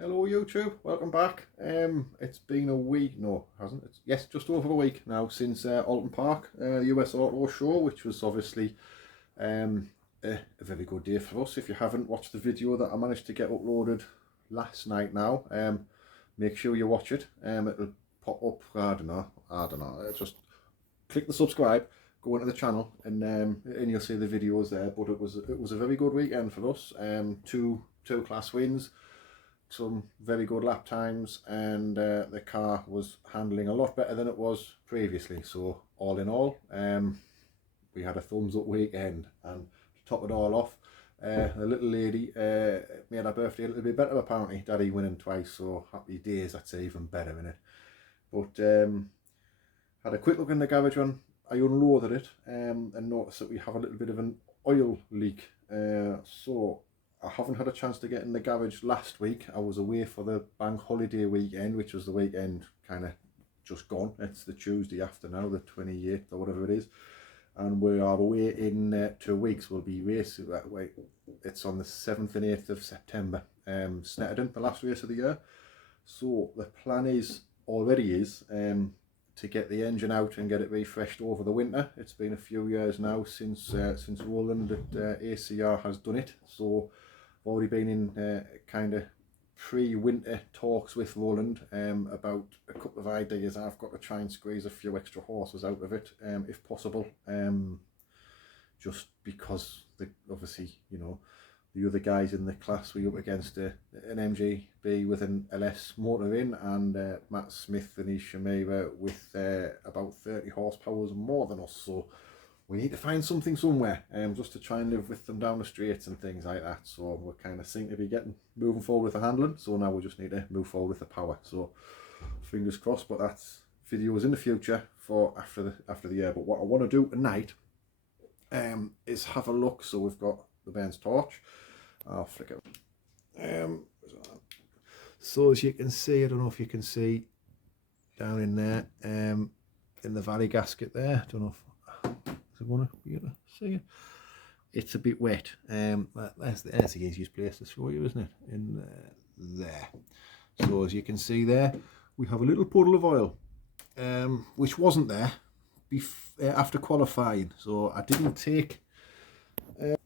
Hello YouTube, welcome back. It's been a week, no hasn't it? Yes, just over a week now since Oulton Park, US Auto Show, which was obviously a very good day for us. If you haven't watched the video that I managed to get uploaded last night now, make sure you watch it. It'll pop up, I don't know, just click the subscribe, go into the channel, and you'll see the videos there. But it was a very good weekend for us. Two class wins, some very good lap times, and the car was handling a lot better than it was previously. So all in all, we had a thumbs up weekend. And to top it all off, the little lady made her birthday a little bit better apparently. Daddy winning twice, so happy days. That's even better, isn't it? But had a quick look in the garage when I unloaded it, and noticed that we have a little bit of an oil leak. So I haven't had a chance to get in the garage last week. I was away for the bank holiday weekend, which was the weekend kind of just gone. It's the Tuesday after now, the 28th or whatever it is. And we are away in 2 weeks. We'll be racing, it's on the 7th and 8th of September. Snetterton, the last race of the year. So the plan already is to get the engine out and get it refreshed over the winter. It's been a few years now since Roland at ACR has done it. So I've already been in kind of pre-winter talks with Roland about a couple of ideas. I've got to try and squeeze a few extra horses out of it if possible, just because obviously, you know, the other guys in the class, we up against an MGB with an LS motor in, and Matt Smith and his Shimera with about 30 horsepower more than us. So we need to find something somewhere, just to try and live with them down the streets and things like that. So we're kind of seem to be moving forward with the handling. So now we just need to move forward with the power. So fingers crossed. But that's videos in the future for after the year. But what I want to do tonight is have a look. So we've got the Ben's torch. I'll flick it. So as you can see, I don't know if you can see down in there, in the valley gasket there. I don't know if I want to be able to see it. It's a bit wet. That's the easiest place to show you, isn't it? In there. So as you can see there, we have a little puddle of oil, which wasn't there after qualifying. So I didn't take the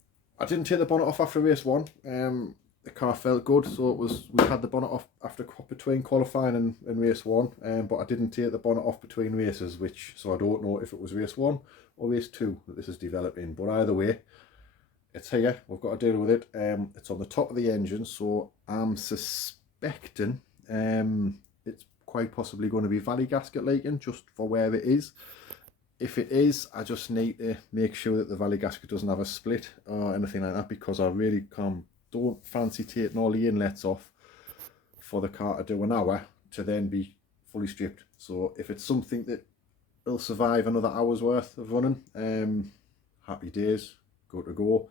bonnet off after race one. The car felt good, so we had the bonnet off between qualifying and race one, but I didn't take the bonnet off between races, so I don't know if it was race one or race two that this is developing. But either way, it's here. We've got to deal with it. It's on the top of the engine, so I'm suspecting it's quite possibly going to be valley gasket leaking, just for where it is. If it is, I just need to make sure that the valley gasket doesn't have a split or anything like that, because I really don't fancy taking all the inlets off for the car to do an hour to then be fully stripped. So if it's something that will survive another hour's worth of running, happy days, good to go.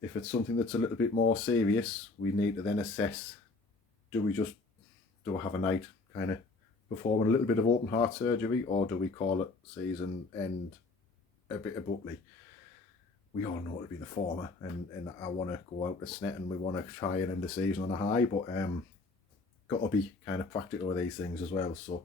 If it's something that's a little bit more serious, we need to then assess, do I have a night kind of performing a little bit of open heart surgery, or do we call it season end a bit abruptly? We all know it'll be the former, and I want to go out to Snetterton and we want to try and end the season on a high, but got to be kind of practical with these things as well. So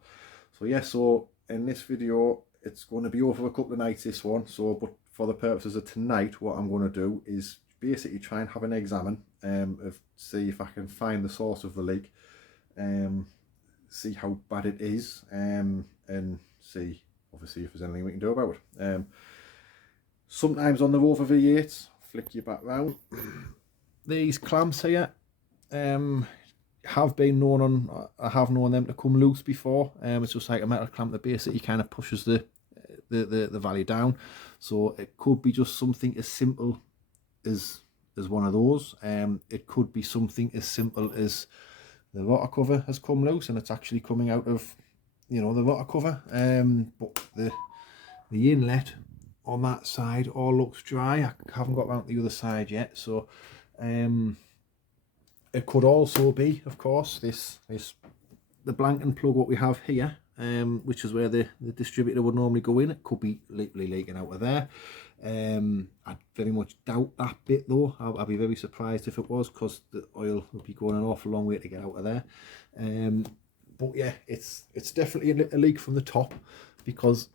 yeah, so in this video it's going to be over a couple of nights, this one. So but for the purposes of tonight, what I'm going to do is basically try and have an examine of see if I can find the source of the leak, see how bad it is, and see obviously if there's anything we can do about it. Sometimes on the Rover V8s, flick you back round, these clamps here have been known on, I have known them to come loose before. It's just like a metal clamp that basically kind of pushes the valley down. So it could be just something as simple as one of those. It could be something as simple as the rotor cover has come loose and it's actually coming out of, you know, the rotor cover. But the inlet on that side all looks dry. I haven't got around to the other side yet. So it could also be, of course, the blanking plug what we have here, which is where the distributor would normally go in. It could be leaking out of there. I very much doubt that bit though. I'd be very surprised if it was, because the oil would be going an awful long way to get out of there. But yeah, it's definitely a leak from the top, because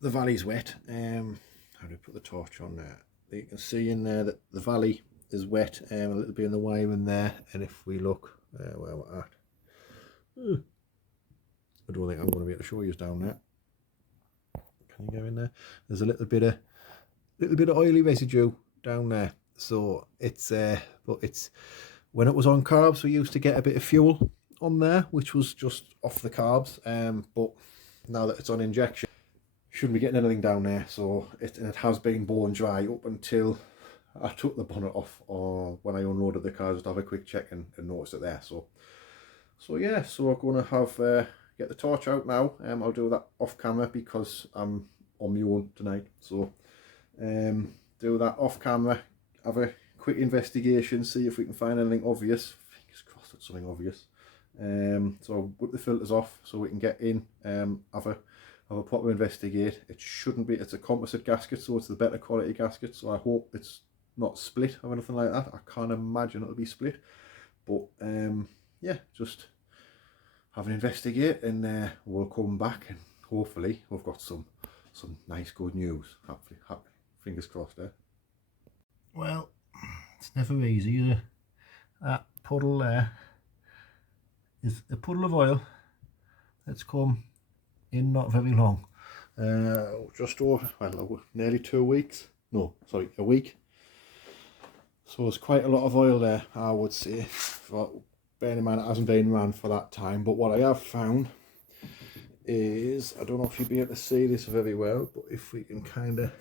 the valley's wet. How do I put the torch on there? You can see in there that the valley is wet, a little bit in the wiring there. And if we look where we're at, I don't think I'm going to be able to show you down there. Can you go in there? There's a little bit of oily residue down there. So it's but it's, when it was on carbs, we used to get a bit of fuel on there, which was just off the carbs. But now that it's on injection, shouldn't be getting anything down there. So it has been bone dry up until I took the bonnet off, or when I unloaded the car, just have a quick check and notice it there. So yeah, so we're going to have get the torch out now. I'll do that off camera because I'm on my own tonight. So do that off camera, have a quick investigation, see if we can find anything obvious. Fingers crossed it's something obvious. So I'll put the filters off so we can get in, have a proper investigate. It shouldn't be, it's a composite gasket, so it's the better quality gasket, so I hope it's not split or anything like that. I can't imagine it'll be split, but yeah, just have an investigate, and we'll come back, and hopefully we've got some nice good news. Hopefully, fingers crossed there. Well, it's never easy. That puddle there is a puddle of oil that's come in not very long, just over, well, nearly 2 weeks, no, sorry, a week. So there's quite a lot of oil there, I would say, bearing in mind it hasn't been run for that time. But what I have found is, I don't know if you'll be able to see this very well, but if we can kind of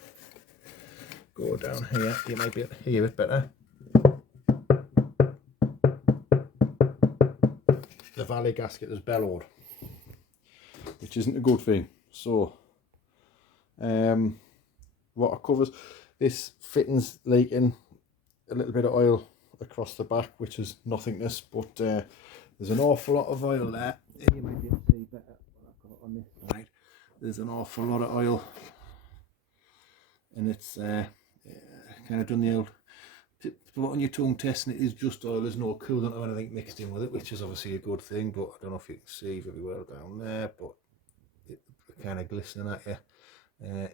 go down here, you might be able to hear it better. The valley gasket is bellowed, which isn't a good thing. So what it covers, this fitting's leaking a little bit of oil across the back, which is nothingness, but there's an awful lot of oil there. You might be able to see better what I've got on this side. There's an awful lot of oil, and it's kind of done the old put on your tongue test, and it is just oil. There's no coolant or anything mixed in with it, which is obviously a good thing. But I don't know if you can see very well down there, but it's kind of glistening at you.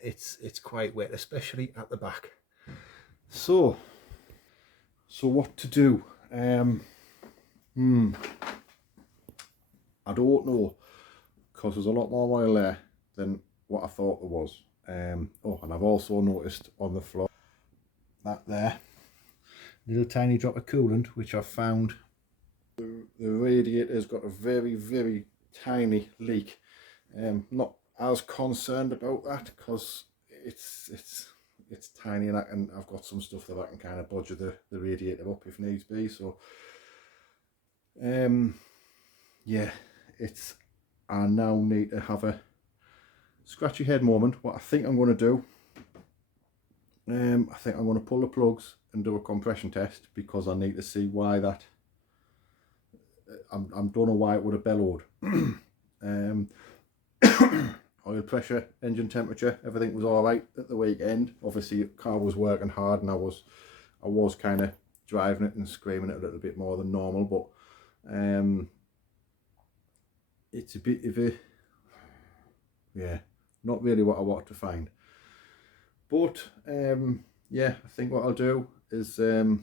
It's quite wet, especially at the back. So what to do? I don't know, because there's a lot more oil there than what I thought there was. Oh, and I've also noticed on the floor that there, little tiny drop of coolant, which I've found the radiator's got a very, very tiny leak. Not as concerned about that, because it's tiny, and I've got some stuff that I can kind of budge the radiator up if needs be. So yeah, I now need to have a scratchy head moment. What I think I'm going to do, I think I'm going to pull the plugs and do a compression test, because I need to see why that, I don't know why it would have bellowed. Oil pressure, engine temperature, everything was all right at the weekend. Obviously the car was working hard, and I was kind of driving it and screaming it a little bit more than normal, but it's a bit of a, yeah, not really what I wanted to find. But yeah, I think what I'll do is, I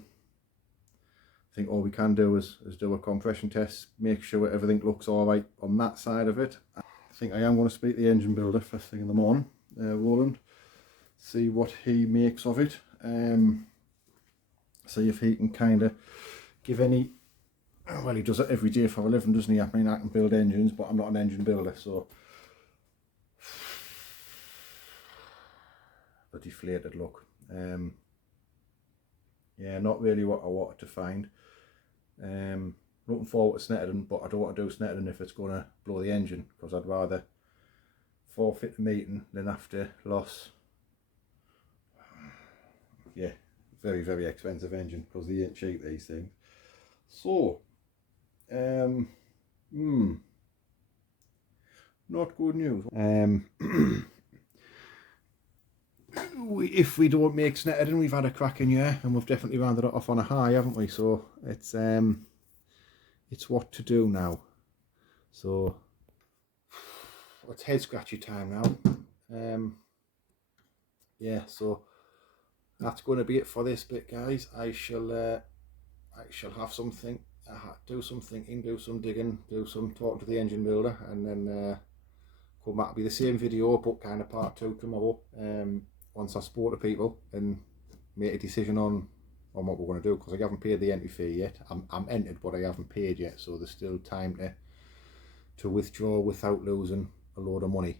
think all we can do is do a compression test, make sure everything looks all right on that side of it. I think I am going to speak to the engine builder first thing in the morning, Roland, see what he makes of it, see if he can kind of give any, well, he does it every day for a living, doesn't he? I mean, I can build engines, but I'm not an engine builder, so the deflated look. Yeah, not really what I wanted to find. Looking forward to Snetterton, but I don't want to do Snetterton if it's going to blow the engine, because I'd rather forfeit the meeting than have to lose, yeah, very, very expensive engine, because they ain't cheap, these things. So not good news. if we don't make Snetterton, we've had a cracking year, and we've definitely rounded it off on a high, haven't we? So it's what to do now. So it's head scratchy time now. Yeah, so that's going to be it for this bit, guys. I shall have something, do some thinking, do some digging, do some talking to the engine builder, and then come back. It'll be the same video, but kind of part 2 tomorrow. Once I spoke to people and make a decision on what we're going to do, because I haven't paid the entry fee yet. I'm entered, but I haven't paid yet, so there's still time to withdraw without losing a load of money.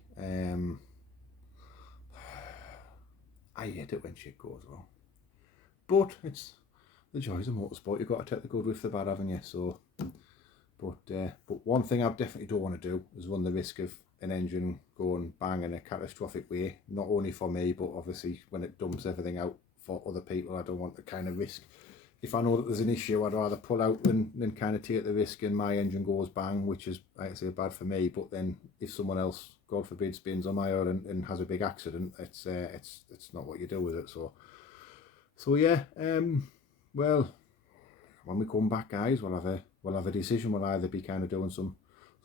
I hate it when shit goes wrong, but it's the joys of motorsport. You've got to take the good with the bad, haven't you? So, but one thing I definitely don't want to do is run the risk of an engine going bang in a catastrophic way. Not only for me, but obviously when it dumps everything out for other people. I don't want to kind of risk. If I know that there's an issue, I'd rather pull out than kind of take the risk and my engine goes bang, which is, like I say, bad for me. But then if someone else, God forbid, spins on my oil and has a big accident, it's not what you do with it. So yeah. Well, when we come back, guys, we'll have a decision. We'll either be kind of doing some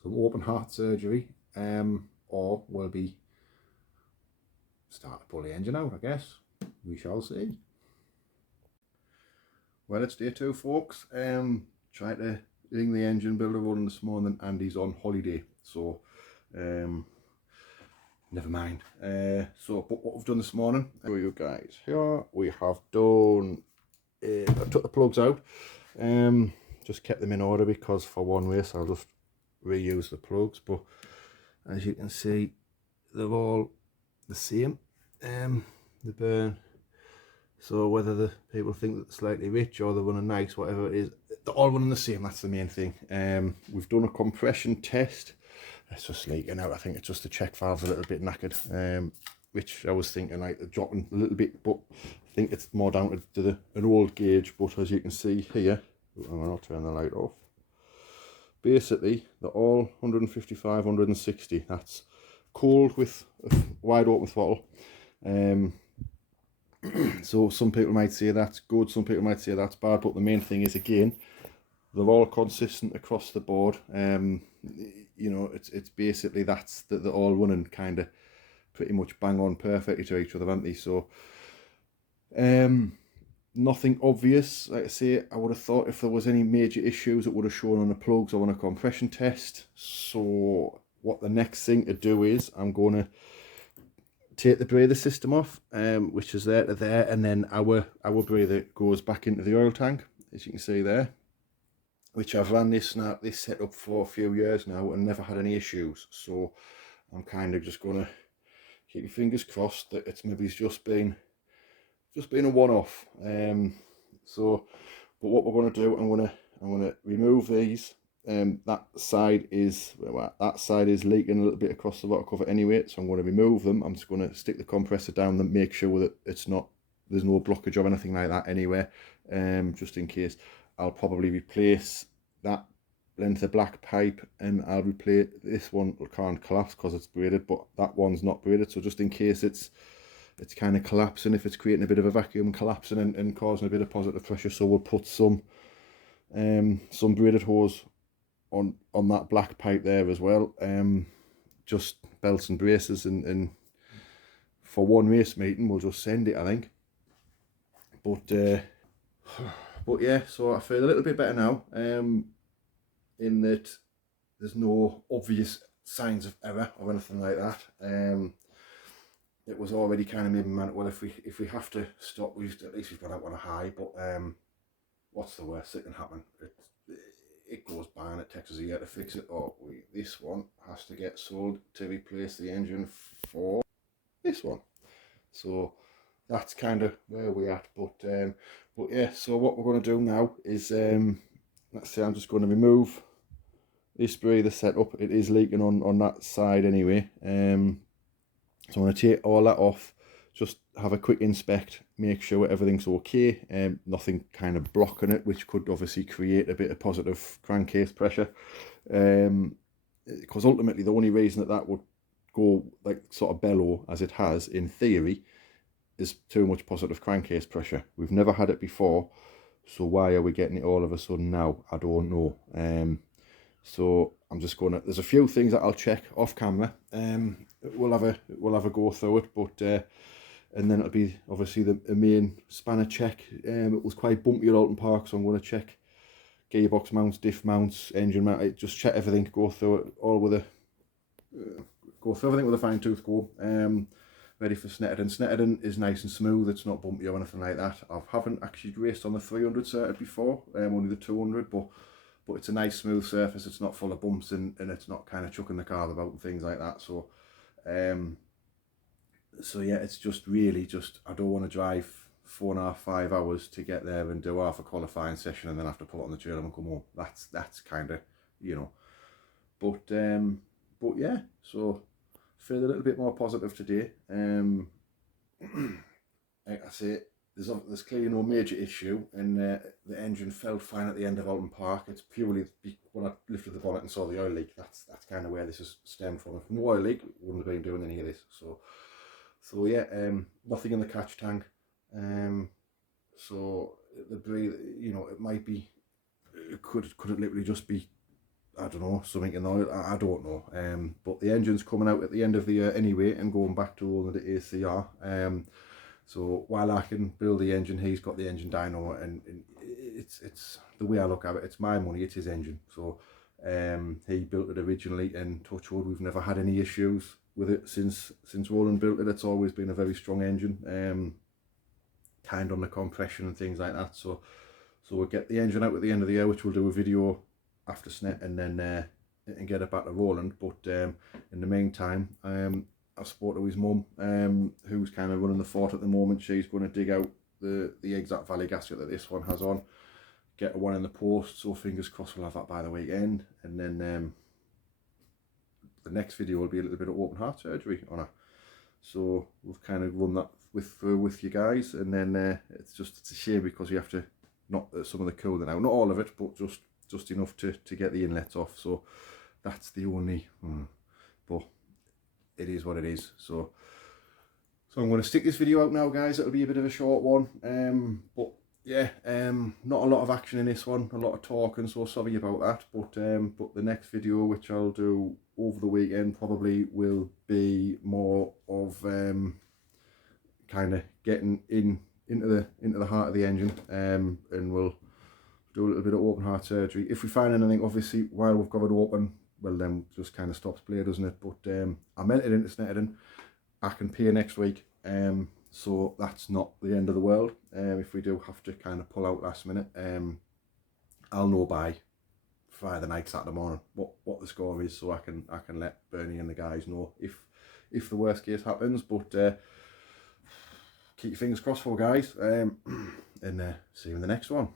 open heart surgery, or we'll be start to pull the engine out. I guess we shall see. Well, it's day 2, folks. Tried to ring the engine builder running this morning, and he's on holiday, so never mind. So, but what we've done this morning, for you guys, here we have done. I took the plugs out, just kept them in order because for one race I'll just reuse the plugs. But as you can see, they're all the same. The burn. So whether the people think that they're slightly rich or they're running nice, whatever it is, they're all running the same. That's the main thing. We've done a compression test. It's just leaking out. I think it's just the check valve's a little bit knackered, which I was thinking like dropping a little bit, but I think it's more down to an old gauge. But as you can see here, I'll turn the light off. Basically, they're all 155, 160. That's cold with a wide open throttle. So some people might say that's good, some people might say that's bad, but the main thing is, again, they're all consistent across the board. You know, it's basically that's that they're all running kind of pretty much bang on perfectly to each other, aren't they? So nothing obvious. Like I say, I would have thought if there was any major issues, it would have shown on the plugs or on a compression test. So what the next thing to do is, I'm going to take the breather system off, which is there to there, and then our breather goes back into the oil tank, as you can see there, which I've ran this setup for a few years now and never had any issues. So I'm kind of just going to keep your fingers crossed that it's maybe just been a one-off. So, but what we're going to do, I'm going to remove these. That side is leaking a little bit across the rotor cover anyway, so I'm going to remove them. I'm just going to stick the compressor down and make sure that there's no blockage or anything like that anywhere, just in case. I'll probably replace that length of black pipe, and I'll replace this one. It can't collapse because it's braided, but that one's not braided, so just in case it's kind of collapsing, if it's creating a bit of a vacuum, collapsing and causing a bit of positive pressure, so we'll put some braided hose on that black pipe there as well. Just belts and braces, and for one race meeting we'll just send it, I think. But yeah, so I feel a little bit better now, in that there's no obvious signs of error or anything like that. It was already kind of maybe meant, well, if we have to stop, at least we've got out on a high. But what's the worst that can happen? It goes bang, it takes us a year to fix it, or this one has to get sold to replace the engine for this one. So that's kind of where we're at. But yeah, so what we're going to do now is, let's say I'm just going to remove this breather setup. It is leaking on that side anyway. So I'm going to take all that off, just have a quick inspect, make sure everything's okay, nothing kind of blocking it, which could obviously create a bit of positive crankcase pressure. Because ultimately the only reason that would go like sort of bellow as it has in theory there's too much positive crankcase pressure. We've never had it before, so why are we getting it all of a sudden now? I don't know. So I'm just gonna. There's a few things that I'll check off camera. We'll have a go through it, but and then it'll be obviously the main spanner check. It was quite bumpy at Oulton Park, so I'm going to check gearbox mounts, diff mounts, engine mount. Just check everything. Go through it all with a go through everything with a fine tooth comb. Ready for Snetterton. Snetterton is nice and smooth. It's not bumpy or anything like that. I haven't actually raced on the 300 circuit before. Only the 200, but it's a nice smooth surface. It's not full of bumps and it's not kind of chucking the car about and things like that. So so yeah, it's just really just, I don't want to drive 4.5, 5 hours to get there and do half a qualifying session and then have to pull it on the trailer and come home. That's kind of, you know, but yeah, so feel a little bit more positive today. Like I say, there's clearly no major issue, and the engine felt fine at the end of Oulton Park. It's purely when I lifted the bonnet and saw the oil leak. That's kind of where this is stemmed from. If no oil leak, we wouldn't have been doing any of this. So yeah, nothing in the catch tank. So the breathe, you know, it might be, could it literally just be, I don't know, something in the oil. I don't know. But the engine's coming out at the end of the year anyway, and going back to all of the ACR. So while I can build the engine, he's got the engine dyno, and it's the way I look at it. It's my money, it's his engine. So he built it originally, and touch wood, we've never had any issues with it since Roland built it. It's always been a very strong engine, kind on the compression and things like that. So we'll get the engine out at the end of the year, which we'll do a video after Snet, and then and get it back to Roland. But in the meantime, I spoke to his mum, who's kind of running the fort at the moment. She's going to dig out the exact valley gasket that this one has on, get one in the post, so fingers crossed we'll have that by the weekend. And then the next video will be a little bit of open heart surgery on her. So we've kind of run that with you guys, and then it's a shame because you have to knock some of the cooling out, not all of it, but just enough to get the inlets off. So that's the only, but it is what it is. So I'm going to stick this video out now, guys. It'll be a bit of a short one, but yeah, not a lot of action in this one, a lot of talking, so sorry about that. But the next video, which I'll do over the weekend, probably will be more of kind of getting into the heart of the engine, and we'll do a little bit of open heart surgery. If we find anything, obviously, while we've got it open, well, then just kind of stops play, doesn't it? But I meant it into Snetterton. I can pay next week, so that's not the end of the world. If we do have to kind of pull out last minute, I'll know by Friday night, Saturday morning what the score is, so I can let Bernie and the guys know if the worst case happens. But keep your fingers crossed for guys, and see you in the next one.